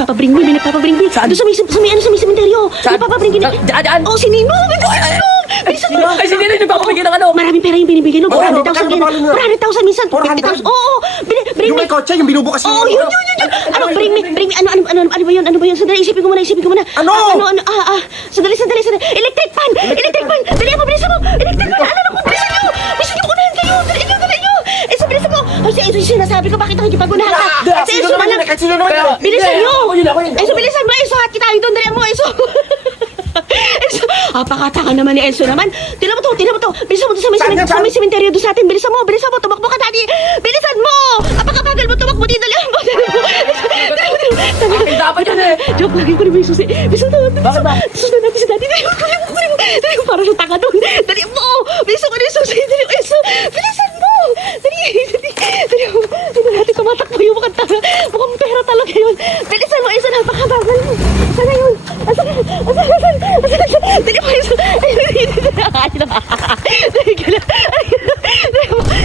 nagpapabring me, may nagpapabring me. Saan? Doon sa may sementeryo. Saan? Nagpapabring me. Daan. Oh, si Ninong. Bilisan mo. Ay, sige, nagpapabigay ng ano. Maraming pera yung binibigay no? 400,000 magkano yan. ba yung- 400,000 minsan. 400,000? 50,000. Oo. Bring Yung me. may kotse, yung binubukas Oh, yung... yun. Ano, bring me. Ano ba yun? Ano ba yun? Sandali, isipin ko muna. Ano? Sandali. Electric fan. Dali mo, bilisan mo. Electric fan. Ano ko, bilisan nyo. Bilisan nyo, unahan kayo. Dali nyo. Eso, bilisan mo. Ay, si Eso, sinasabi ko, bakit nakikipag-unahan ka? Si Eso na lang. Kahit sino naman yun. Bilisan nyo. Ako yun. Eso, bilisan mo. Eso, hati tayo doon. Dali mo, Eso. Enzo, apakataka naman ni Enzo naman. Tingnan mo to. Bilisan mo to sa may sementeryo doon sa atin. Bilisan mo. Tumakbo ka, daddy. Bilisan mo. Apakabagal mo, tumakbo dito. Dali mo. Akin dapat yun eh. Joke, lagi ko na may susi. Bilisan mo. Bakit ba? Susunod natin si daddy. Dali mo, para sa taka doon. Dali mo. Bilisan ko na yung susi. Dali mo, Enzo. Bilisan mo. Dali mo. Dali natin tumatakbo yung mukhang tanga. Mukhang pera talaga yun. Bilisan mo, Enzo. Napakabagal mo. Sana yun. Asan? Dali mo, Enzo. Dali ka na.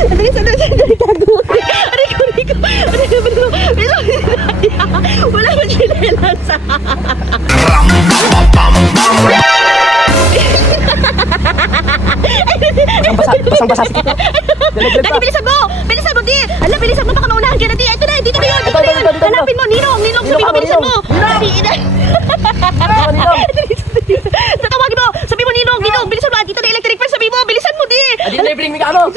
Dali tago. Wala ba chinelas? Basang-basa si Kiko. Dali, bilisan mo, di. Ala, bilisan mo, baka maunahan ka na, di. Ito na, dito na yun. Dito. Hanapin mo, Ninong, sabi mo, bilisan mo. Tatawagin mo, sabi mo, Ninong, bilisan mo, dito na electric fan, sabi mo, bilisan mo, di. Adi na i-bring me ka mo.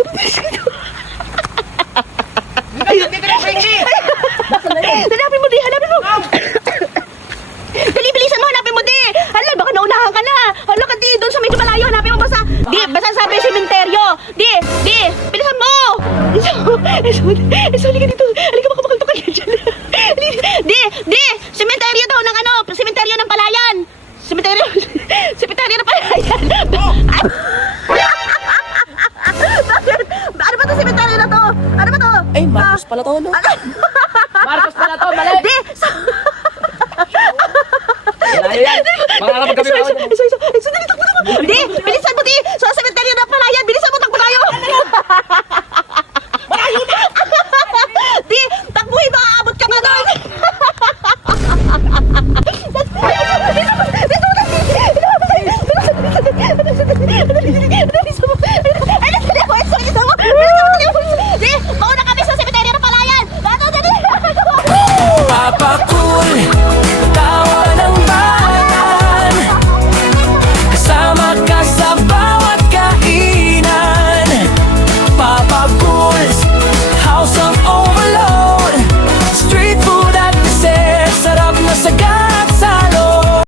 Hanapin mo, di. Dali, bilisan mo, hanapin mo, di. Hala, baka naunahan ka na. Hala ka, di. Doon sa medyo malayo, hanapin mo basta. Di, basta sabi sementeryo. Di. Bilisan mo. Halika dito. Halika, baka makalto ka dyan. Di. Sementeryo daw ng ano. Sementeryo ng Palayan. Sementeryo ng Palayan. Bakit? Ano ba to sementeryo na to? Ano ba to? Ay, Marcos pala to, no? Marcos pala to, mali. Di. Wala yan. Makakapag kami ako. Isa.